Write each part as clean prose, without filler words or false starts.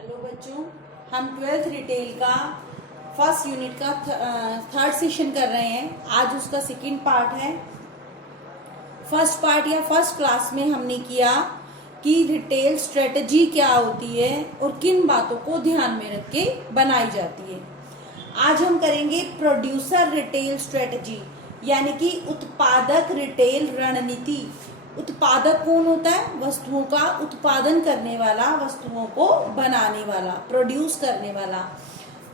Hello बच्चों, हम 12th retail का फर्स्ट यूनिट का थर्ड सेशन कर रहे हैं। आज उसका सेकंड पार्ट है। फर्स्ट पार्ट या फर्स्ट क्लास में हमने किया कि रिटेल स्ट्रेटजी क्या होती है और किन बातों को ध्यान में रख के बनाई जाती है। आज हम करेंगे प्रोड्यूसर रिटेल स्ट्रेटजी, यानी कि उत्पादक रिटेल रणनीति। उत्पादक कौन होता है? वस्तुओं का उत्पादन करने वाला, वस्तुओं को बनाने वाला, प्रोड्यूस करने वाला।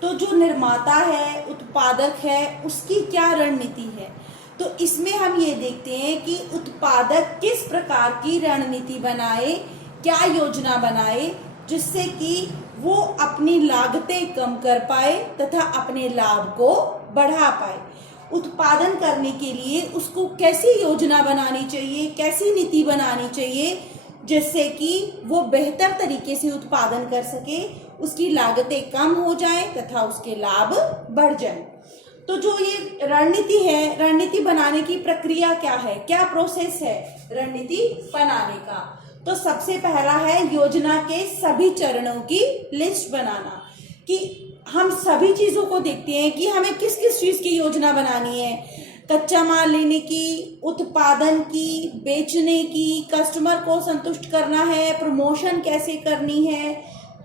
तो जो निर्माता है, उत्पादक है, उसकी क्या रणनीति है? तो इसमें हम ये देखते हैं कि उत्पादक किस प्रकार की रणनीति बनाए, क्या योजना बनाए, जिससे कि वो अपनी लागतें कम कर पाए तथा अपने लाभ को बढ़ा पाए। उत्पादन करने के लिए उसको कैसी योजना बनानी चाहिए, कैसी नीति बनानी चाहिए, जिससे कि वो बेहतर तरीके से उत्पादन कर सके, उसकी लागतें कम हो जाए तथा उसके लाभ बढ़ जाए। तो जो ये रणनीति है, रणनीति बनाने की प्रक्रिया क्या है, क्या प्रोसेस है रणनीति बनाने का? तो सबसे पहला है योजना के सभी चरणों की लिस्ट बनाना। कि हम सभी चीजों को देखते हैं कि हमें किस किस चीज की योजना बनानी है। कच्चा माल लेने की, उत्पादन की, बेचने की, कस्टमर को संतुष्ट करना है, प्रमोशन कैसे करनी है,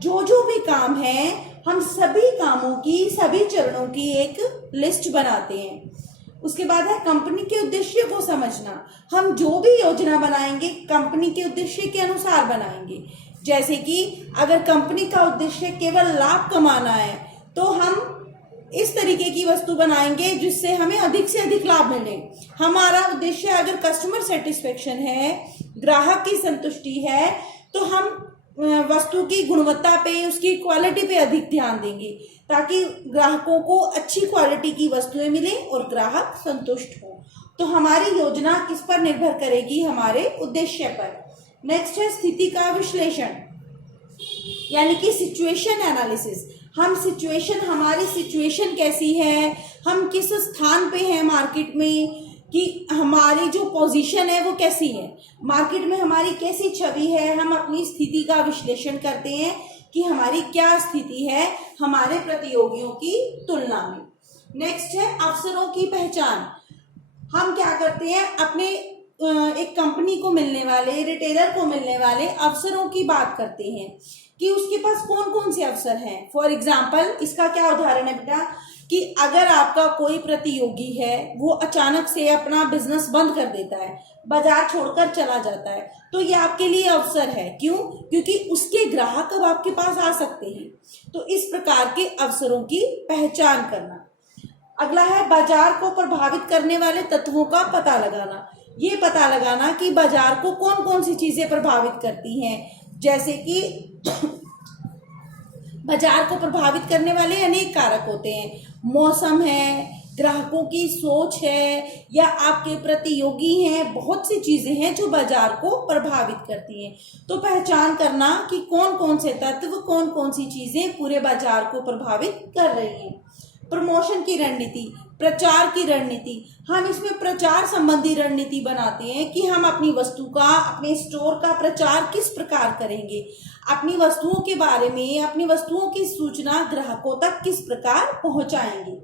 जो जो भी काम है, हम सभी कामों की, सभी चरणों की एक लिस्ट बनाते हैं। उसके बाद है कंपनी के उद्देश्य को समझना। हम जो भी योजना बनाएंगे कंपनी के उद्देश्य के अनुसार बनाएंगे। जैसे कि अगर कंपनी का उद्देश्य केवल लाभ कमाना है तो हम इस तरीके की वस्तु बनाएंगे जिससे हमें अधिक से अधिक लाभ मिले। हमारा उद्देश्य अगर कस्टमर सेटिस्फेक्शन है, ग्राहक की संतुष्टि है, तो हम वस्तु की गुणवत्ता पे, उसकी क्वालिटी पे अधिक ध्यान देंगे ताकि ग्राहकों को अच्छी क्वालिटी की वस्तुएं मिले और ग्राहक संतुष्ट हो। तो हमारी योजना किस पर निर्भर करेगी? हमारे उद्देश्य पर। नेक्स्ट है स्थिति का विश्लेषण, यानी कि सिचुएशन एनालिसिस। हम सिचुएशन, हमारी सिचुएशन कैसी है, हम किस स्थान पे हैं मार्केट में, कि हमारी जो पोजीशन है वो कैसी है, मार्केट में हमारी कैसी छवि है। हम अपनी स्थिति का विश्लेषण करते हैं कि हमारी क्या स्थिति है हमारे प्रतियोगियों की तुलना में। नेक्स्ट है अवसरों की पहचान। हम क्या करते हैं, अपने एक कंपनी को मिलने वाले, रिटेलर को मिलने वाले अवसरों की बात करते हैं कि उसके पास कौन कौन से अवसर हैं। फॉर एग्जाम्पल, इसका क्या उदाहरण है बेटा, कि अगर आपका कोई प्रतियोगी है, वो अचानक से अपना बिजनेस बंद कर देता है, बाजार छोड़कर चला जाता है, तो ये आपके लिए अवसर है। क्यों? क्योंकि उसके ग्राहक अब आपके पास आ सकते हैं। तो इस प्रकार के अवसरों की पहचान करना। अगला है बाजार को प्रभावित करने वाले तत्वों का पता लगाना। ये पता लगाना कि बाजार को कौन कौन सी चीजें प्रभावित करती हैं। जैसे कि बाजार को प्रभावित करने वाले अनेक कारक होते हैं। मौसम है, ग्राहकों की सोच है, या आपके प्रतियोगी हैं, बहुत सी चीजें हैं जो बाजार को प्रभावित करती हैं। तो पहचान करना कि कौन कौन से तत्व, कौन कौन सी चीजें पूरे बाजार को प्रभावित कर रही हैं। प्रमोशन की रणनीति, प्रचार की रणनीति। हम इसमें प्रचार संबंधी रणनीति बनाते हैं कि हम अपनी वस्तु का, अपने स्टोर का प्रचार किस प्रकार करेंगे, अपनी वस्तुओं के बारे में, अपनी वस्तुओं की सूचना ग्राहकों तक किस प्रकार पहुंचाएंगे।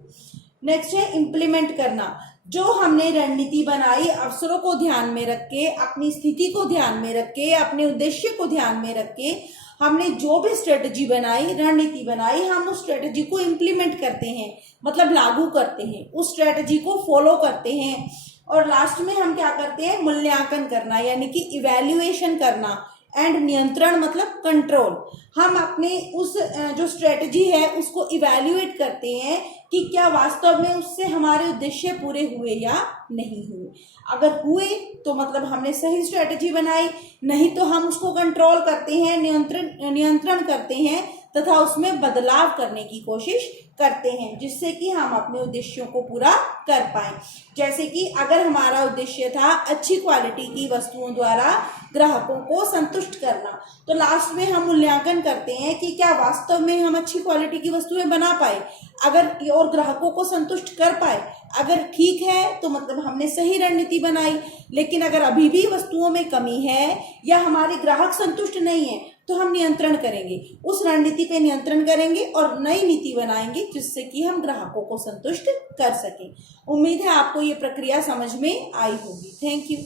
नेक्स्ट है इम्प्लीमेंट करना। जो हमने रणनीति बनाई, अवसरों को ध्यान में रख के, अपनी स्थिति को ध्यान में रख के, अपने उद्देश्य को ध्यान में रख के, हमने जो भी स्ट्रेटजी बनाई, रणनीति बनाई, हम उस स्ट्रेटजी को इम्प्लीमेंट करते हैं, मतलब लागू करते हैं, उस स्ट्रेटजी को फॉलो करते हैं। और लास्ट में हम क्या करते हैं? मूल्यांकन करना, यानी कि इवैल्यूएशन करना। एंड नियंत्रण मतलब कंट्रोल। हम अपने उस जो स्ट्रेटजी है उसको इवैल्यूएट करते हैं कि क्या वास्तव में उससे हमारे उद्देश्य पूरे हुए या नहीं हुए। अगर हुए तो मतलब हमने सही स्ट्रेटजी बनाई, नहीं तो हम उसको कंट्रोल करते हैं, नियंत्रण करते हैं तथा उसमें बदलाव करने की कोशिश करते हैं, जिससे कि हम अपने उद्देश्यों को पूरा कर पाएं। जैसे कि अगर हमारा उद्देश्य था अच्छी क्वालिटी की वस्तुओं द्वारा ग्राहकों को संतुष्ट करना, तो लास्ट में हम मूल्यांकन करते हैं कि क्या वास्तव में हम अच्छी क्वालिटी की वस्तुएं बना पाए, अगर और ग्राहकों को संतुष्ट कर पाए। अगर ठीक है तो मतलब हमने सही रणनीति बनाई। लेकिन अगर अभी भी वस्तुओं में कमी है या हमारे ग्राहक संतुष्ट नहीं है, तो हम नियंत्रण करेंगे, उस रणनीति पे नियंत्रण करेंगे और नई नीति बनाएंगे जिससे कि हम ग्राहकों को संतुष्ट कर सकें। उम्मीद है आपको ये प्रक्रिया समझ में आई होगी। Thank you.